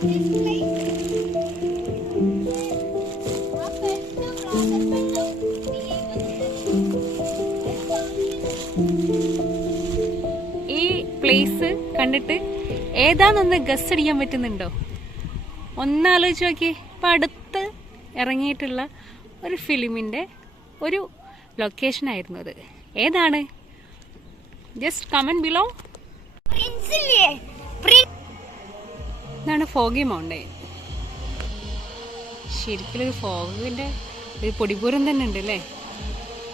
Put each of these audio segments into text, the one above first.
ഈ പ്ലേസ് കണ്ടിട്ട് ഏതാണെന്ന് ഗസ് അടിക്കാൻ പറ്റുന്നുണ്ടോ? ഒന്നാലോചിച്ച് നോക്കി. ഇപ്പം അടുത്ത് ഇറങ്ങിയിട്ടുള്ള ഒരു ഫിലിമിൻ്റെ ഒരു ലൊക്കേഷൻ ആയിരുന്നു അത്. ഏതാണ്? Just comment below. ഇതാണ് ഫോഗി മൗണ്ടൈൻ. ശരിക്കും ഒരു ഫോഗിൻ്റെ ഒരു പൊടിപൂരം തന്നെ ഉണ്ട് അല്ലേ?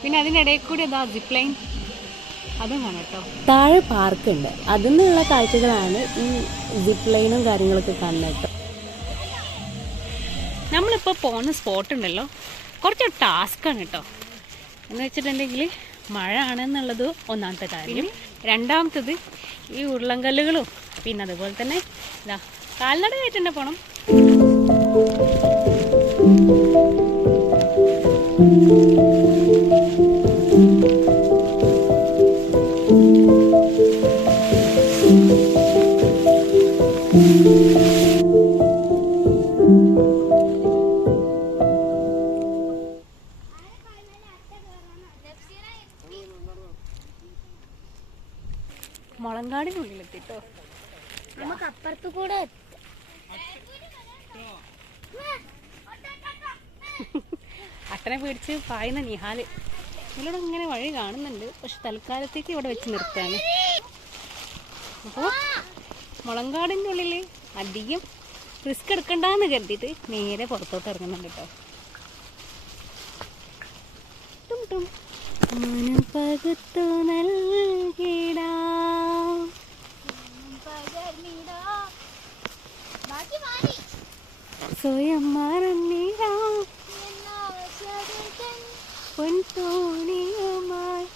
പിന്നെ അതിനിടയിൽ കൂടി അതാ സിപ്പ് ലൈൻ, അതും കാണാം കേട്ടോ. താഴെ പാർക്കുണ്ട്, അതിൽ നിന്നുള്ള കാഴ്ചകളാണ് ഈ സിപ്പ് ലൈനും കാര്യങ്ങളൊക്കെ കാണുന്നത് കേട്ടോ. നമ്മളിപ്പോൾ പോകുന്ന സ്പോട്ട് ഉണ്ടല്ലോ, കുറച്ച് ടാസ്ക്കാണ് കേട്ടോ. എന്ന് വെച്ചിട്ടുണ്ടെങ്കിൽ മഴ ആണെന്നുള്ളത് ഒന്നാമത്തെ കാര്യം. രണ്ടാമത്തത് ഈ ഉരുളങ്കല്ലുകളും, പിന്നെ അതുപോലെ തന്നെ ഇതാ കാൽനടയായിട്ട് തന്നെ പോകണം. മുളങ്കാടിനുള്ളിലെത്തിട്ടോ. നമുക്ക് അപ്പുറത്ത് കൂടെ അട്ടനെ പേടിച്ച് പായുന്ന നിഹാല്. ഇതിലൂടെ ഇങ്ങനെ വഴി കാണുന്നുണ്ട്, പക്ഷെ തൽക്കാലത്തേക്ക് ഇവിടെ വെച്ച് നിർത്തുകയാണ്. അപ്പോൾ മുളങ്കാടിൻ്റെ ഉള്ളിൽ അധികം റിസ്ക് എടുക്കണ്ടെന്ന് കരുതിയിട്ട് നേരെ പുറത്തോട്ട് ഇറങ്ങുന്നുണ്ട് കേട്ടോ. ടും ടും പകുത്തു നൽകിടാ സ്വയം മറന്നിടാ പൊൻതോണിയുമായി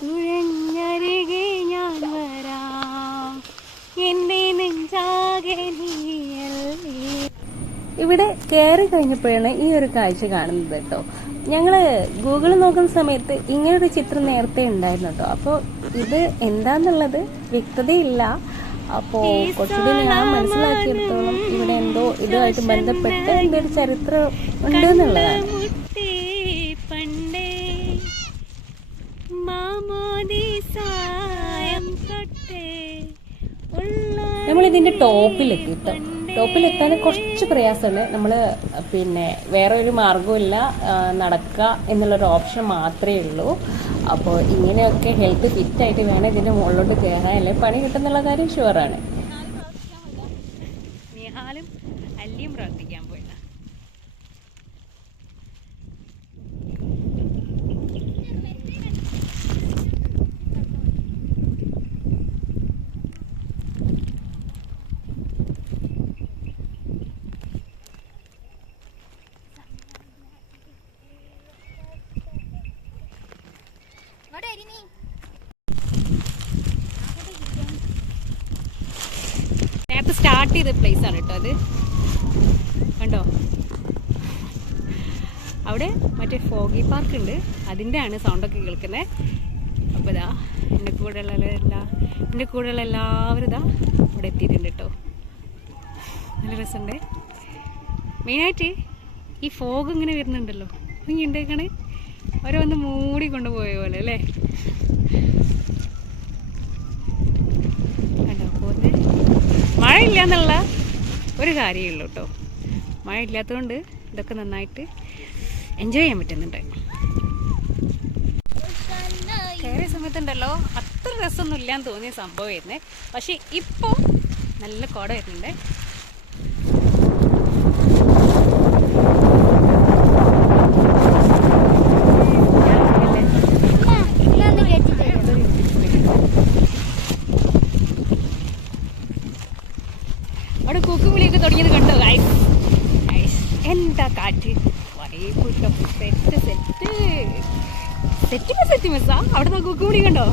തുഴഞ്ഞരികെ ഞാൻ വരാം, എൻ്റെ നെഞ്ചാകെ നീയല്ലേ. ഇവിടെ കയറി കഴിഞ്ഞപ്പോഴാണ് ഈ ഒരു കാഴ്ച കാണുന്നത് കേട്ടോ. ഞങ്ങള് ഗൂഗിളിൽ നോക്കുന്ന സമയത്ത് ഇങ്ങനൊരു ചിത്രം നേരത്തെ ഉണ്ടായിരുന്നു കേട്ടോ. അപ്പോൾ ഇത് എന്താന്നുള്ളത് വ്യക്തതയില്ല. അപ്പോൾ കുറച്ചുകൂടി ഞാൻ മനസ്സിലാക്കിയെടുത്തോളം ഇവിടെ എന്തോ ഇതുമായിട്ട് ബന്ധപ്പെട്ട് എന്റെ ഒരു ചരിത്രം ഉണ്ട് എന്നുള്ളതാണ്. നമ്മളിതിന്റെ ടോപ്പിലെത്തി കേട്ടോ. ടോപ്പിലെത്താൻ കുറച്ച് പ്രയാസമുണ്ട്. നമ്മൾ പിന്നെ വേറെ ഒരു മാർഗമില്ല, നടക്കുക എന്നുള്ളൊരു ഓപ്ഷൻ മാത്രമേ ഉള്ളൂ. അപ്പോൾ ഇങ്ങനെയൊക്കെ ഹെൽത്ത് ഫിറ്റായിട്ട് വേണം ഇതിൻ്റെ മുകളിലോട്ട് കയറാൻ, അല്ലേ പണി കിട്ടുന്നുള്ള കാര്യം ഷുവറാണ്. നിഹാലും അല്ലിയും പ്രവർത്തിക്കാൻ പോയില്ല. നേരത്തെ സ്റ്റാർട്ട് ചെയ്ത പ്ലേസ് ആണ് കേട്ടോ അത്. കണ്ടോ, അവിടെ മറ്റേ ഫോഗി പാർക്ക് ഉണ്ട്, അതിൻ്റെ ആണ് സൗണ്ടൊക്കെ കേൾക്കുന്നത്. അപ്പോൾ ഇതാ എൻ്റെ കൂടെയുള്ള എല്ലാവരും ഇതാ ഇവിടെ എത്തിയിട്ടുണ്ട് കേട്ടോ. നല്ല രസമുണ്ട്. മെയിനായിട്ട് ഈ ഫോഗ് ഇങ്ങനെ വരുന്നുണ്ടല്ലോ, ഇങ്ങനെ ഉണ്ടാക്കണേ അവരെ വന്ന് മൂടിക്കൊണ്ട് പോയ പോലെ അല്ലേ. കണ്ടോ പോകുന്നത്. മഴ ഇല്ല എന്നുള്ള ഒരു കാര്യമേ ഉള്ളൂ കേട്ടോ. മഴ ഇല്ലാത്തതുകൊണ്ട് ഇതൊക്കെ നന്നായിട്ട് എൻജോയ് ചെയ്യാൻ പറ്റുന്നുണ്ട്. കയറിയ സമയത്തുണ്ടല്ലോ അത്ര രസമൊന്നും ഇല്ലാന്ന് തോന്നിയ സംഭവമായിരുന്നേ. പക്ഷെ ഇപ്പോൾ നല്ല കോട വരുന്നുണ്ട്. അവിടെ കൂക്കുവിളിയൊക്കെ തുടങ്ങിയത് കണ്ടോ ഗൈസ്? എന്താ കാറ്റ്, സെറ്റ് മിസ്സാ. അവിടുന്ന് കൂക്കുവിളി കണ്ടോ?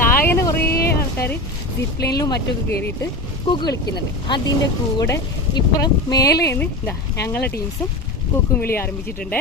താഴേന്ന് കുറേ ആൾക്കാർ സിപ്പ് ലൈനിലും മറ്റൊക്കെ കയറിയിട്ട് കൂക്ക് കളിക്കുന്നുണ്ട്. അതിൻ്റെ കൂടെ ഇപ്പുറം മേലേന്ന് ഇതാ ഞങ്ങളുടെ ടീംസും കൂക്കും വിളി ആരംഭിച്ചിട്ടുണ്ട്.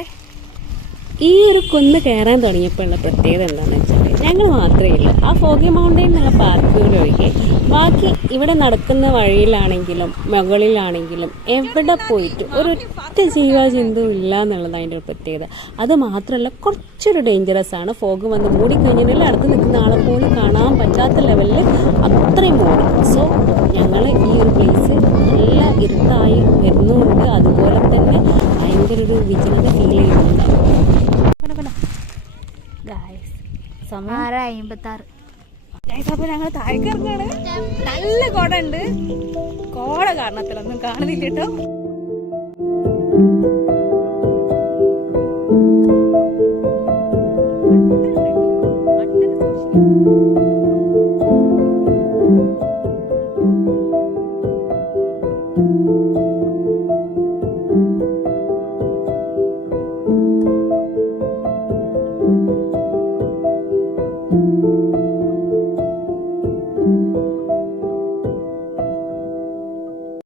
ഈ ഒരു കുന്ന് കയറാൻ തുടങ്ങിയപ്പോൾ ഉള്ള പ്രത്യേകത എന്താണെന്ന് വെച്ചാൽ ഞങ്ങൾ മാത്രമേ ഉള്ളൂ. ആ ഫോഗി മൗണ്ടൈൻ എന്നുള്ള പാർക്കുകൾ ഒഴികെ ബാക്കി ഇവിടെ നടക്കുന്ന വഴിയിലാണെങ്കിലും മുകളിലാണെങ്കിലും എവിടെ പോയിട്ട് ഒരൊറ്റ ജീവജന്തു ഇല്ല എന്നുള്ളത് അതിൻ്റെ ഒരു പ്രത്യേകത. അത് മാത്രമല്ല കുറച്ചൊരു ഡേഞ്ചറസ് ആണ്. ഫോഗ് വന്ന് മൂടിക്കഴിഞ്ഞാൽ അടുത്ത് നിൽക്കുന്ന ആളെ പോലും കാണാൻ പറ്റാത്ത ലെവലിൽ അത്രയും മൂടും. സോ ഞങ്ങൾ ഈ ഒരു പ്ലേസ് നല്ല ഇരുട്ടായി വരുന്നുമുണ്ട്, അതുപോലെ തന്നെ ഭയങ്കര ഒരു വിജനത ഫീൽ ചെയ്യുന്നുണ്ട്. സമയം 6:56. അപ്പോൾ ഞങ്ങൾ താഴേക്ക് ഇറങ്ങാണ്. നല്ല കോട ഉണ്ട്. കോട കാരണത്തിലൊന്നും കാണുന്നില്ല കേട്ടോ.